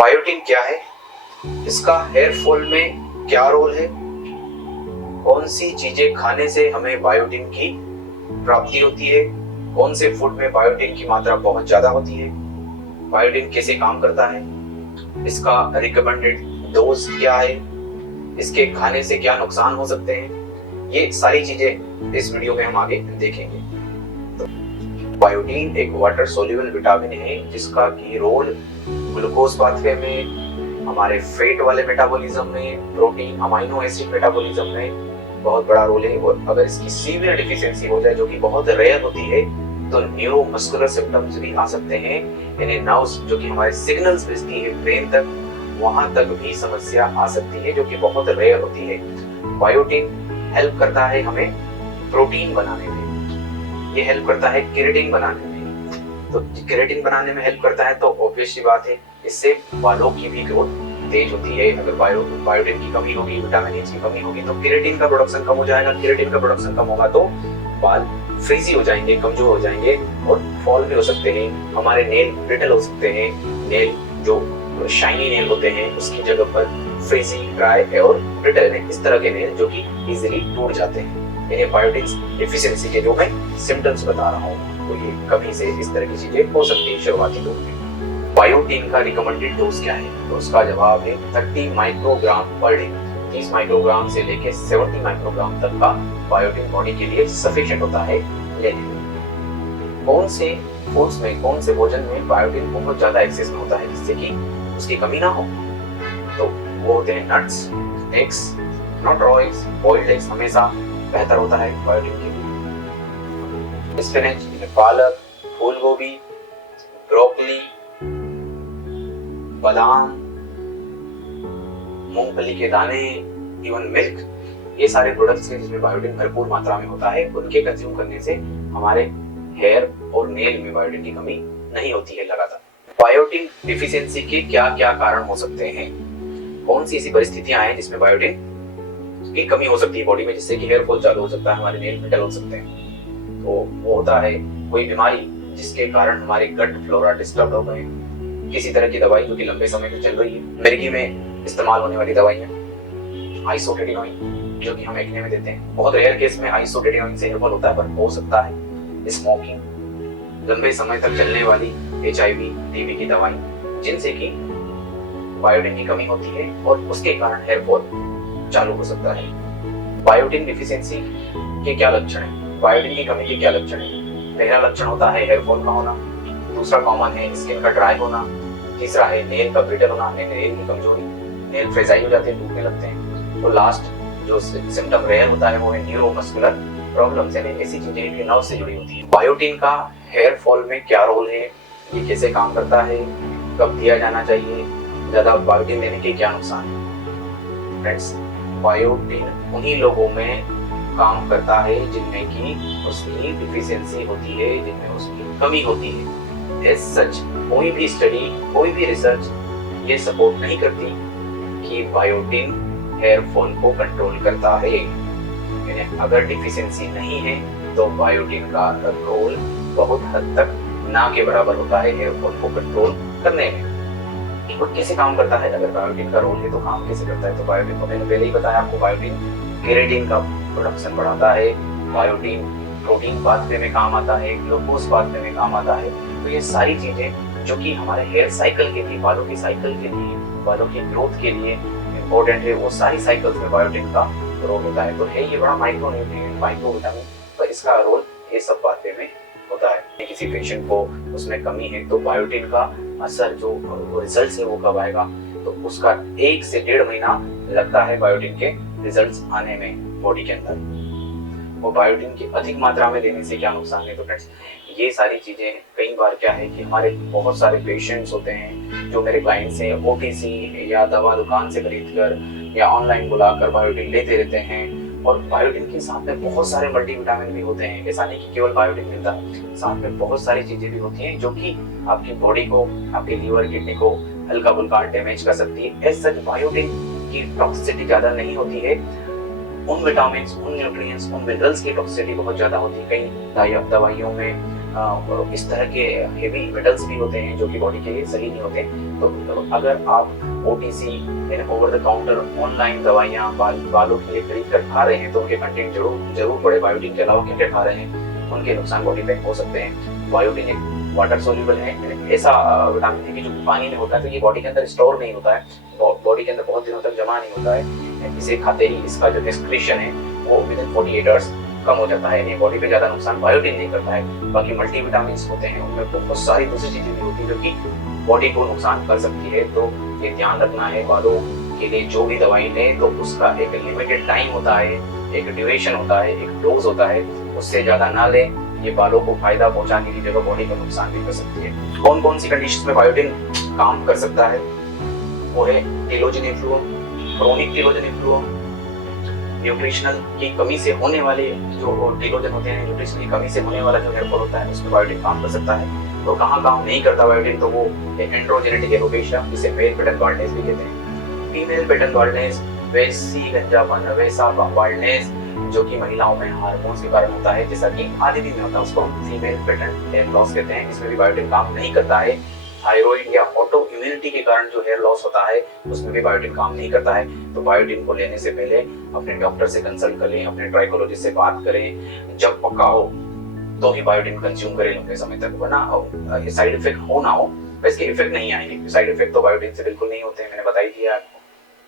Biotin क्या है, इसका हेयर फॉल में क्या रोल है, कौन सी चीजें खाने से हमें बायोटिन की प्राप्ति होती है, कौन से फूड में बायोटिन की मात्रा बहुत ज्यादा होती है, बायोटिन कैसे काम करता है, इसका रिकमेंडेड डोज क्या है, इसके खाने से क्या नुकसान हो सकते हैं, ये सारी चीजें इस वीडियो में हम आगे देखेंगे। तो बायोटिन एक वाटर सोल्यूबल विटामिन है जिसका की रोल ग्लूकोज पाथवे में, हमारे फैट वाले मेटाबॉलिज्म में, प्रोटीन अमाइनो एसिड मेटाबॉलिज्म में बहुत बड़ा रोल है। और अगर इसकी सीवियर डिफिशियंसी हो जाए, जो कि बहुत रेयर होती है, तो न्यूरोमस्कुलर सिम्टम्स भी आ सकते हैं। यानी नर्व्स जो कि हमारे सिग्नल्स भेजती है ब्रेन तक, वहां तक भी समस्या आ सकती है, जो कि बहुत रेयर होती है। बायोटिन हेल्प करता है हमें प्रोटीन बनाने में, ये हेल्प करता है केराटिन बनाने में। तो केराटिन बनाने में हेल्प करता है तो ऑब्वियस सी बात है इससे बालों की भी ग्रोथ तेज होती है। अगर बायोटिन की कमी होगी, विटामिन ए की कमी होगी, तो केराटिन का प्रोडक्शन कम हो जाएगा। केराटिन का प्रोडक्शन कम होगा तो बाल फ्रीजी हो जाएंगे, कमजोर हो जाएंगे और फॉल भी हो सकते हैं। हमारे नेल ब्रिटल हो सकते हैं, नेल जो शाइनी नेल होते हैं उसकी जगह पर फ्रीजी, ड्राई और ब्रिटल इस तरह के नेल जो कि इजीली टूट जाते हैं। ये बायोटिन डिफिशियंसी के जो मैं सिम्टम्स बता रहा हूँ, तो ये कभी से इस तरह की चीजें हो सकती है शुरुआती दौर में। बायोटिन का रिकमेंडेड डोज क्या है, तो उसका जवाब है 30 माइक्रोग्राम पर डे। 30 माइक्रोग्राम से लेके 70 माइक्रोग्राम तक का बायोटिन बॉडी के लिए सफिशिएंट होता है लेने में। कौन से फूड्स में, कौन से भोजन में बायोटिन बहुत ज्यादा एक्सेस में होता है जिससे कि उसकी कमी ना हो, तो वो होते हैं nuts, eggs, not raw eggs, boiled eggs हमेशा बेहतर होता है बायोटिन के लिए। स्पिनच, पालक, फूल गोभी, ब्रोकली, बादाम, मूंगफली के दाने, इवन मिल्क, ये सारे प्रोडक्ट्स हैं जिसमें बायोटिन भरपूर मात्रा में होता है। उनके कंज्यूम करने से हमारे हेयर और नेल में बायोटिन की कमी नहीं होती है लगातार। बायोटिन डिफिशियंसी के क्या क्या कारण हो सकते हैं, कौन सी ऐसी परिस्थितियां हैं जिसमें बायोटिन की कमी हो सकती है बॉडी में, जिससे कि हेयर फॉल चालू हो सकता है, हमारे नेल ब्रिटल हो सकते हैं। तो वो होता है कोई बीमारी जिसके कारण हमारे गट फ्लोरा डिस्टर्ब हो गए, किसी तरह की दवाई जो कि लंबे समय से चल रही है, मिर्गी में इस्तेमाल होने वाली दवाइयां, आइसोटेटिनोइन जो कि हम एक्ने में देते हैं। बहुत रेयर केस में आइसोटेटिनोइन से हेयर फॉल होता है, पर हो सकता है। स्मोकिंग, लंबे समय तक चलने वाली HIV, TB की दवाई, जिनसे कि बायोटिन की कमी होती है और उसके कारण हेयर फॉल चालू हो सकता है। बायोटिन डिफिशियंसी के क्या लक्षण है, बायोटिन की कमी के क्या लक्षण है? पहला लक्षण होता है हेयर फॉल का होना, दूसरा कॉमन है स्किन का ड्राई होना, तीसरा है नेल का ब्रिटल होना, नेल की कमजोरी, नेल फ्रेजाइल हो जाते हैं, टूटने लगते हैं। तो लास्ट जो सिम्टम रेयर होता है वो है न्यूरोमस्कुलर प्रॉब्लम्स, यानी ऐसी चीजें जो नर्व से जुड़ी होती है। बायोटिन का हेयर फॉल में क्या रोल है, ये कैसे काम करता है, कब दिया जाना चाहिए, ज्यादा बायोटिन देने के क्या नुकसान है? फ्रेंड्स, बायोटिन उन्हीं लोगों में काम करता है जिनमें की उसकी डिफिशियंसी होती है, जिनमें उसकी कमी होती है। एज सच कोई भी स्टडी, कोई भी रिसर्च ये सपोर्ट नहीं करती कि बायोटिन हेयर फॉल को कंट्रोल करता है। यानी अगर डिफिशियंसी नहीं है तो बायोटिन का रोल बहुत हद तक ना के बराबर होता है हेयर फॉल को कंट्रोल करने में। और कैसे काम करता है, अगर बायोटिन का रोल है तो काम कैसे करता है? तो बायोटिन को मैंने पहले ही बताया आपको, बायोटिन केराटिन का प्रोडक्शन बढ़ाता है, बायोटिन प्रोटीन पाथवे में काम आता है, ग्लूकोज पाथवे में काम आता है। तो ये सारी चीजें जो कि हमारे हेयर साइकिल के लिए, बालों की साइकिल के लिए, बालों की ग्रोथ के लिए इम्पोर्टेंट है, वो सारी साइकिल्स में बायोटिन का रोल होता है। तो है ये बड़ा माइक्रो न्यूट्रिएंट, माइक्रो विटामिन, पर इसका रोल ये सब पाथवे में होता है। किसी पेशेंट को उसमें कमी है तो बायोटिन का असर जो रिजल्ट है वो कब आएगा, तो उसका 1 से 1.5 महीना लगता है बायोटिन के रिजल्ट्स आने में बॉडी के अंदर। और बायोटिन की अधिक मात्रा में देने से क्या नुकसान है? तो फ्रेंड्स, ये सारी चीजें कई बार क्या है कि हमारे बहुत सारे पेशेंट्स होते हैं जो मेरे क्लाइंट्स हैं, OTC या दवा दुकान से खरीद कर या ऑनलाइन बुलाकर बायोटिन लेते रहते हैं। और बायोटिन के साथ में बहुत सारे मल्टीविटामिन भी होते हैं, ऐसा नहीं कि केवल बायोटिन मिलता है, साथ में बहुत सारी चीजें भी होती हैं जो कि आपकी बॉडी को, आपके लीवर, किडनी को हल्का फुल्का डैमेज कर सकती है। एज सच बायोटिन की टॉक्सिसिटी ज्यादा नहीं होती है, उन विटामिन, उन न्यूट्रिएंट्स, उन मिनरल्स की टॉक्सिसिटी बहुत ज्यादा होती है। कई दवाइयों में इस तरह के हेवी मेटल्स भी होते हैं जो कि बॉडी के लिए सही नहीं होते। तो अगर आप ओटीसी यानी ओवर द काउंटर ऑनलाइन दवाइयाँ बालों के लिए खरीद कर खा रहे हैं तो उनके कंटेंट जरूर पड़े। बायोटिन के अलावा क्या खा रहे हैं, उनके नुकसान बॉडी पे हो सकते हैं। बायोटिन एक वाटर सोल्यूबल है, ऐसा विटामिन है कि जो पानी में होता है तो ये बॉडी के अंदर स्टोर नहीं होता है, बॉडी के अंदर बहुत दिनों तक जमा नहीं होता है। इसे खाते ही इसका जो एक्सक्रीशन है वो विद इन 48 आवर्स कम हो जाता है, यानी बॉडी पे ज्यादा नुकसान बायोटिन नहीं करता है। बाकी मल्टीविटामिन होते हैं, उनमें बहुत सारी दूसरी चीजें भी होती है जो कि बॉडी को नुकसान कर सकती है। तो ये ध्यान रखना है, बालों के लिए जो भी दवाई लें तो उसका एक लिमिटेड टाइम होता है, एक ड्यूरेशन होता है, एक डोज होता है, उससे ज्यादा ना लें। ये बालों को फायदा पहुंचाने की जगह बॉडी को नुकसान भी कर सकती है। कौन कौन सी कंडीशंस में बायोटिन काम कर सकता है, वो है telogenic fluid, chronic telogenic fluid, nutritional की कमी से होने वाले जो टेलोजन होते हैं, न्यूट्रिशन की कमी से होने वाला जो हेयर फॉल होता है उसमें बायोटिन काम कर सकता है। तो कहाँ काम नहीं करता बायोटिन, तो वो एंड्रोजेनेटिक एलोपेशिया, जिसे मेल पैटर्न बाल्डनेस भी कहते हैं। फीमेल पैटर्न बाल्डनेस वैसी गंजापन, वैसा बाल्डनेस जो कि महिलाओं में हार्मोन्स के कारण होता है, जैसा कि आदिति में होता है, उसको हम फीमेल पैटर्न हेयर लॉस कहते हैं। इसमें भी बायोटिन काम नहीं करता है। थायराइड या ऑटो इम्यूनिटी के कारण जो हेयर लॉस होता है उसमें भी बायोटिन काम नहीं करता है। तो बायोटिन को लेने से पहले अपने डॉक्टर से कंसल्ट करें, अपने ट्राइकोलॉजिस्ट से बात करें। जब पक्का हो तो ही बायोटिन कंज्यूम करें लंबे समय तक, वरना साइड इफेक्ट हो ना हो, इसके इफेक्ट नहीं आएंगे। साइड इफेक्ट तो बायोटिन से बिल्कुल नहीं होते हैं, मैंने बता ही दिया।